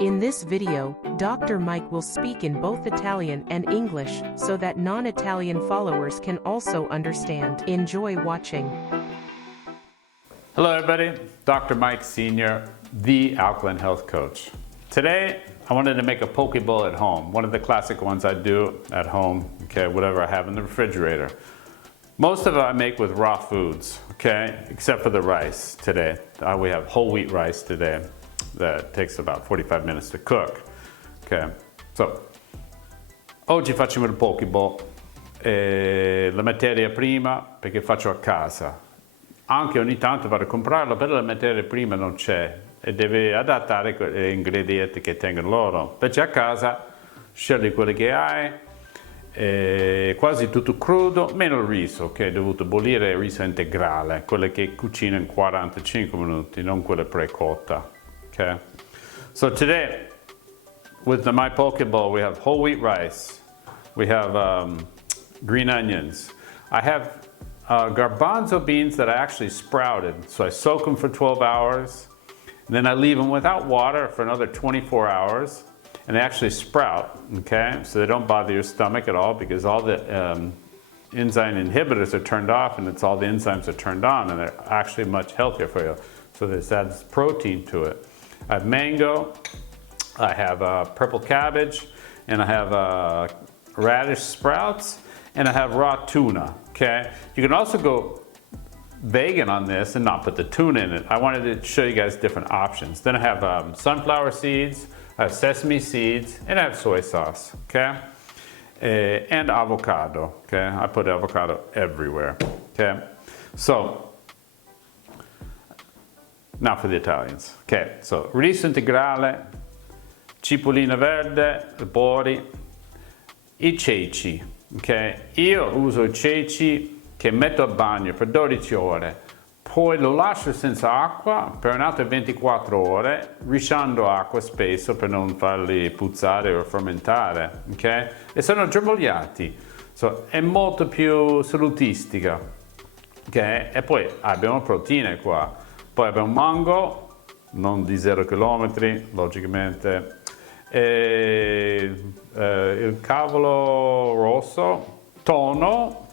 In this video, Dr. Mike will speak in both Italian and English so that non-Italian followers can also understand. Enjoy watching. Hello everybody, Dr. Mike Sr., the Alkaline Health Coach. Today, I wanted to make a poke bowl at home, one of the classic ones I do at home, okay, whatever I have in the refrigerator. Most of it I make with raw foods, okay, except for the rice today. We have whole wheat rice today that takes about 45 minutes to cook. Okay, so oggi facciamo il poke bowl. La materia prima, perché faccio a casa. Anche ogni tanto vado a comprarlo, però la materia prima non c'è e devi adattare gli ingredienti che tengono loro. Invece a casa scegli quelli che hai, quasi tutto crudo, meno il riso che hai dovuto bollire, il riso integrale, quello che cucina in 45 minuti, non quella precotta. Okay? So today, with my poke bowl, we have whole wheat rice, we have green onions, I have garbanzo beans that I actually sprouted. So I soak them for 12 hours, and then I leave them without water for another 24 hours, and they actually sprout, okay? So they don't bother your stomach at all because all the enzyme inhibitors are turned off and it's all the enzymes are turned on, and they're actually much healthier for you. So this adds protein to it. I have mango, I have purple cabbage, and I have radish sprouts, and I have raw tuna. Okay, you can also go vegan on this and not put the tuna in it. I wanted to show you guys different options. Then I have sunflower seeds, I have sesame seeds, and I have soy sauce. Okay, and avocado. Okay, I put avocado everywhere. Okay, so now for the Italians. Okay, so riso integrale, cipollina verde, i bori, i ceci. Okay, io uso i ceci che metto a bagno per 12 ore, poi lo lascio senza acqua per un'altra 24 ore, risciando acqua spesso per non farli puzzare o fermentare, okay? E sono germogliati, so, è molto più salutistica, okay? E poi abbiamo proteine qua, poi abbiamo mango, non di 0 km, logicamente, il cavolo rosso, tonno,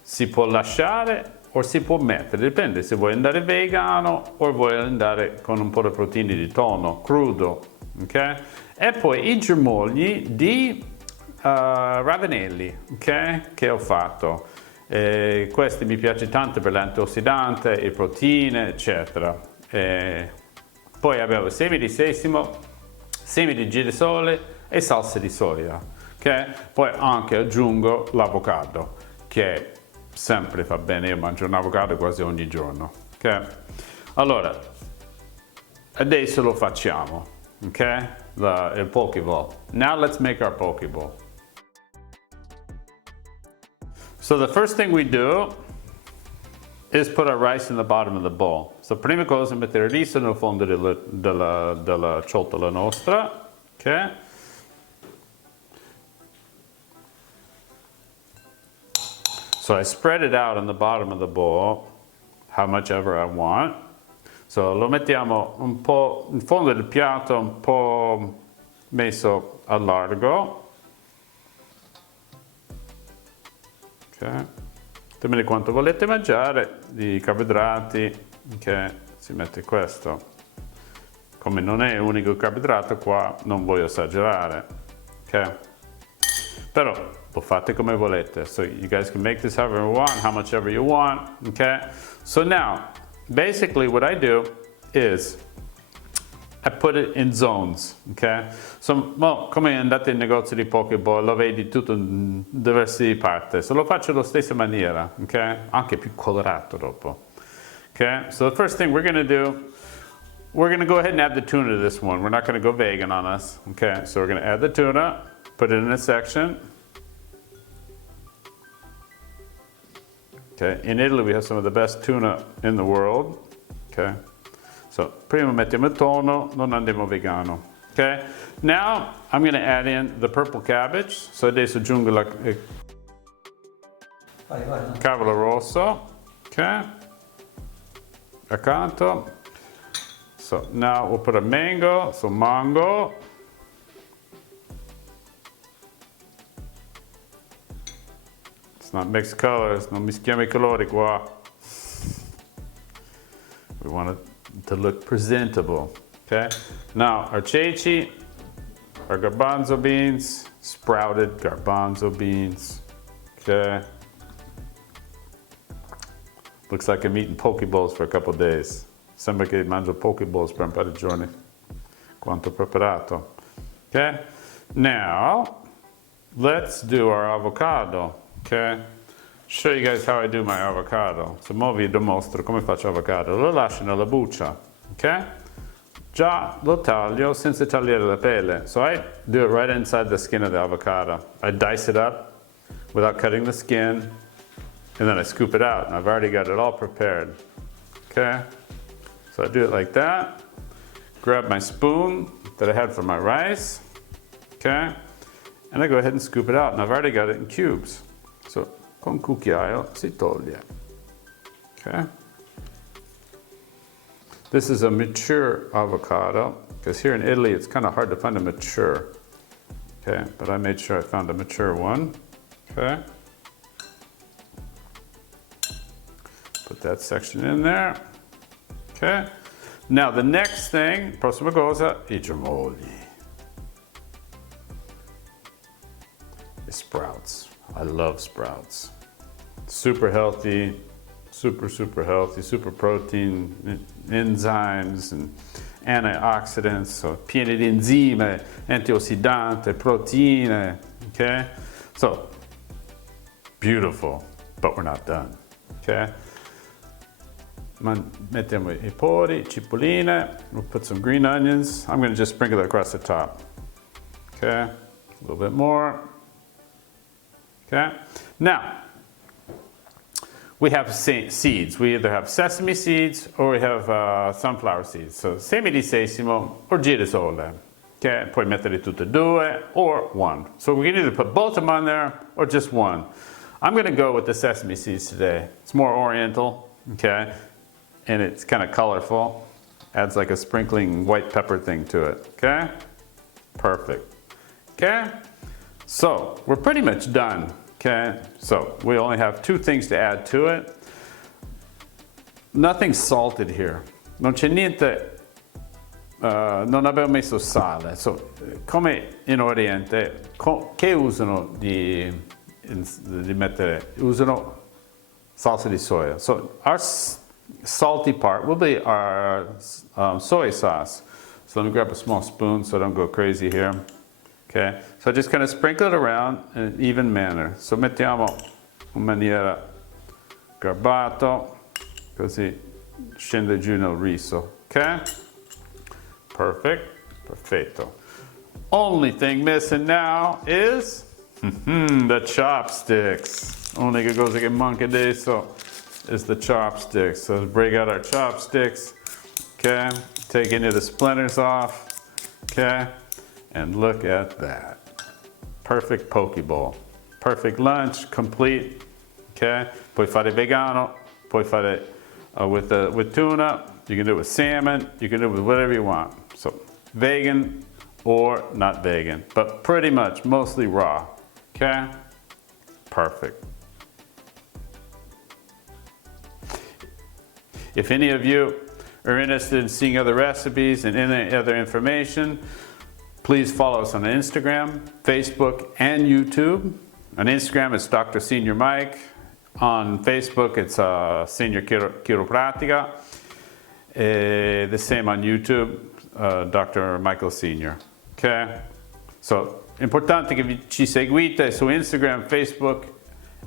si può lasciare o si può mettere, dipende se vuoi andare vegano o vuoi andare con un po' di proteine di tonno crudo, ok? E poi i germogli di ravanelli, ok? Che ho fatto. Questi mi piace tanto per l'antiossidante, le proteine, eccetera. Poi abbiamo semi di sesamo, semi di girasole e salsa di soia, okay? Poi anche aggiungo l'avocado, che sempre fa bene, io mangio un avocado quasi ogni giorno, ok? Allora, adesso lo facciamo, ok? Il poke bowl. Now let's make our poke bowl. So the first thing we do is put our rice in the bottom of the bowl. So prima cosa mettere il riso nel fondo della ciotola nostra, ok? So I spread it out on the bottom of the bowl, how much ever I want. So lo mettiamo un po' in fondo del piatto, un po' messo a largo. Ok. Dipende quanto volete mangiare di carboidrati, ok? Si mette questo. Come non è l'unico carboidrato qua, non voglio esagerare, ok? Però lo fate come volete. So you guys can make this however you want, how much ever you want, okay? So now, basically what I do is I put it in zones, okay? So, come andate in negozio di poke bowl, lo vedi tutto in diverse parti. So lo faccio alla stessa maniera, okay? Anche più colorato dopo. Okay? So the first thing we're gonna do, we're gonna go ahead and add the tuna to this one. We're not gonna go vegan on us, okay? So we're gonna add the tuna, put it in a section. Okay, in Italy we have some of the best tuna in the world. Okay, so prima mettiamo il tonno, non andiamo vegano. Okay, now I'm going to add in the purple cabbage. So adesso aggiungo il cavolo rosso. Okay, accanto. So now we'll put a mango, so mango. Let's not mix colors, non mischiamo I colori qua. We want it to look presentable, okay? Now our ceci, our garbanzo beans, sprouted garbanzo beans, okay? Looks like I'm eating poke bowls for a couple days. Sembra che mangio poke bowls per un paio di giorni. Quanto preparato. Okay? Now, let's do our avocado. Okay? Show you guys how I do my avocado. So, mo vi dimostro come faccio avocado. Lo lascio nella buccia. Okay? Già lo taglio senza tagliare la pelle. So I do it right inside the skin of the avocado. I dice it up without cutting the skin. And then I scoop it out, and I've already got it all prepared. Okay? So I do it like that. Grab my spoon that I had for my rice. Okay? And I go ahead and scoop it out, and I've already got it in cubes. So con cucchiaio si toglie. Okay? This is a mature avocado, because here in Italy it's kind of hard to find a mature. Okay? But I made sure I found a mature one. Okay? Put that section in there. Okay. Now the next thing, prossima cosa, I germogli. The sprouts. I love sprouts. Super healthy, super healthy, super protein, enzymes and antioxidants, so pieni di enzime, antiossidanti, proteine. Okay. So beautiful, but we're not done. Okay. Mettiamo I pori, cipolline, we'll put some green onions. I'm going to just sprinkle it across the top. Okay, a little bit more. Okay, now we have seeds. We either have sesame seeds or we have sunflower seeds. So semi di sesamo or girasole. Okay, puoi mettere tutte e due or one. So we can either put both of them on there or just one. I'm going to go with the sesame seeds today. It's more oriental. Okay. And it's kind of colorful. Adds like a sprinkling white pepper thing to it. Okay? Perfect. Okay? So, we're pretty much done. Okay? So, we only have two things to add to it. Nothing salted here. Non c'è niente, non abbiamo messo sale. So, come in Oriente, che usano di mettere? Usano salsa di soia. So, our salty part will be our soy sauce. So let me grab a small spoon so I don't go crazy here. Okay, so I just kind of sprinkle it around in an even manner. So mettiamo in maniera garbato, così scende giù nel riso. Okay, perfect, perfetto. Only thing missing now is the chopsticks. Unica cosa che manca adesso is the chopsticks. So let's break out our chopsticks. Okay, take any of the splinters off. Okay, and look at that. Perfect poke bowl. Perfect lunch, complete. Okay, puoi fare vegano, puoi fare with tuna, you can do it with salmon, you can do it with whatever you want. So vegan or not vegan, but pretty much mostly raw. Okay, perfect. If any of you are interested in seeing other recipes and any other information, please follow us on Instagram, Facebook, and YouTube. On Instagram, it's Dr. Senior Mike. On Facebook, it's Senior Chiropratica. The same on YouTube, Dr. Michael Senior. Okay? So, importante che ci seguite su Instagram, Facebook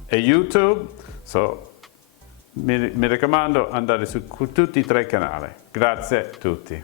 e YouTube. So, mi raccomando, andate su tutti e tre i canali. Grazie a tutti.